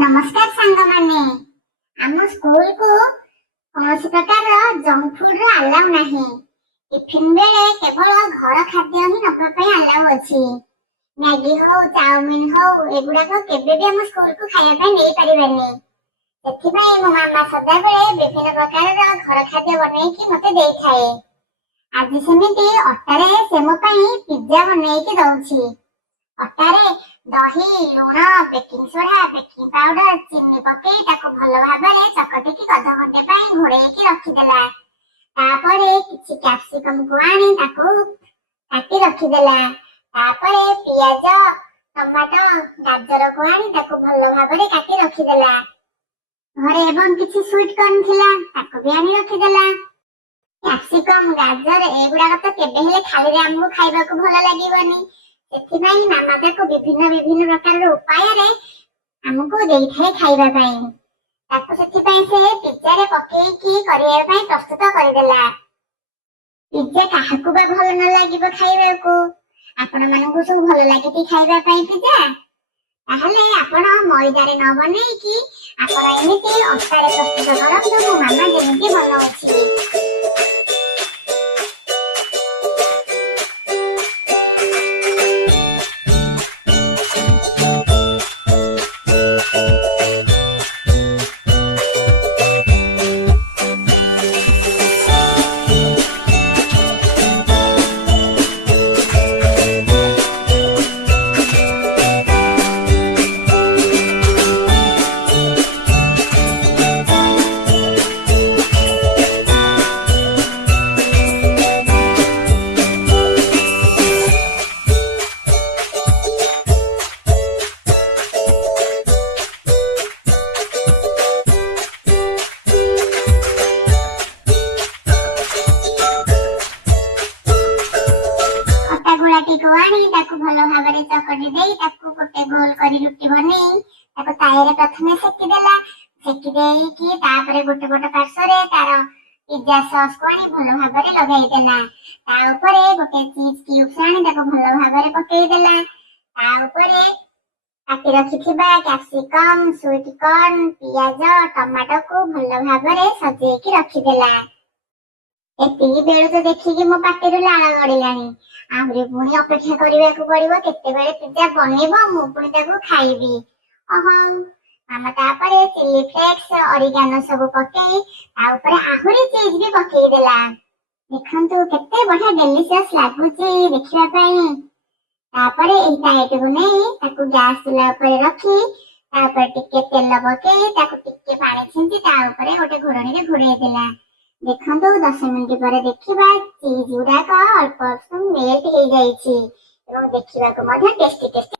नमस्कार सांग माने आम स्कूल को कौन प्रकार जंक फूड अलाउ नहीं। टिफिन बेले केवल घर खाद्य ही नपा अलाउ अच्छी। मैगी हो चाउमिन हो एगुड़ाक केबे भी आम स्कूल को खाया नहीं पारिबानी। सेथिबाई मो मामा सदा बेले विभिन्न प्रकार घर खाद्य बनैकी मते देई थाए। आज सेमिति अटारे से मो पई पिज्जा बनैकी दउछि। अटारे दही लुण बेकिंग सोडा बेकिंग पाउडर चीनी पकई ताको भलो भाबरे चकटिकी आधा घंटे पई घोड़ेकी रखिदेला। तापरे किछि कैप्सिकम को आनी ताको काटी रखिदेला। तापरे पियाज टमाटो गाजर को आनी ताको भलो भाबरे काटी रखिदेला। घरे एवं किछि स्वीट कॉर्न थिला ताको भी आनी रखिदेला। कैप्सिकम गाजर एगुडा तो केबे हेले खाली रे हमहु खाइबा को भलो लागिबनी। सेथिबाई मामा ताको विभिन्न विभिन्न प्रकार उपाय रे हमको देई थाए खाइबा पई। ताको सेथिबाई से पिज्जा रे पकेकी करिया पई प्रस्तुत कर देला। पिज्जा काहाकू बा भलो न लागिबो खाइबा को। आपण मानकु सब भलो लागिति खाइबा पई पिज्जा ताहले आपण मैदा रे न बनै की आपण एमिति अटा रे प्रस्तुत करब। मो मामा जेमिति बनाउछि प्रथमे सेकी देला। सेकी देई कि तापरे गोटे गोटे पार्श्व रे तार पिज्जा सॉस को आनी भलो भाबरे लगाई देला। ता ऊपरे गोटे चीज क्यूब्स आनी ताको भलो भाबरे पकेई देला। ता ऊपरे काटी रखिथिबा कैप्सिकम स्वीट कॉर्न पियाज टमाटो को भलो भाबरे सजेकी रखि देला। एती बेलो तो देखि कि मो पाटी रो लाळ गडिलानी। आहुरी पुणी अपेक्षा करिवा को पड़िबो केते बेले पिज्जा बनेबो मु पुणी ताको खाइबी। मामा तापरे चिली फ्लेक्स ऑरिगेनो सब पकेई ता ऊपर आहुरी चीज भी पकेई देला। देखंतु केते बढ़िया डेलिशियस लागुची देखिबा पई। तापरे एटा एटु नै ताकू गैस चुला ऊपर रखी तापर टिके तेल पकेई ताकू टिके पानी छिंची ता ऊपर गोटे घोड़णी रे घोड़े देला। देखंतु 10 मिनिट पर देखिबा चीज उडा का अल्प अल्प मेल्ट हो जाईची एवं देखिबा को मध्य टेस्टी टेस्टी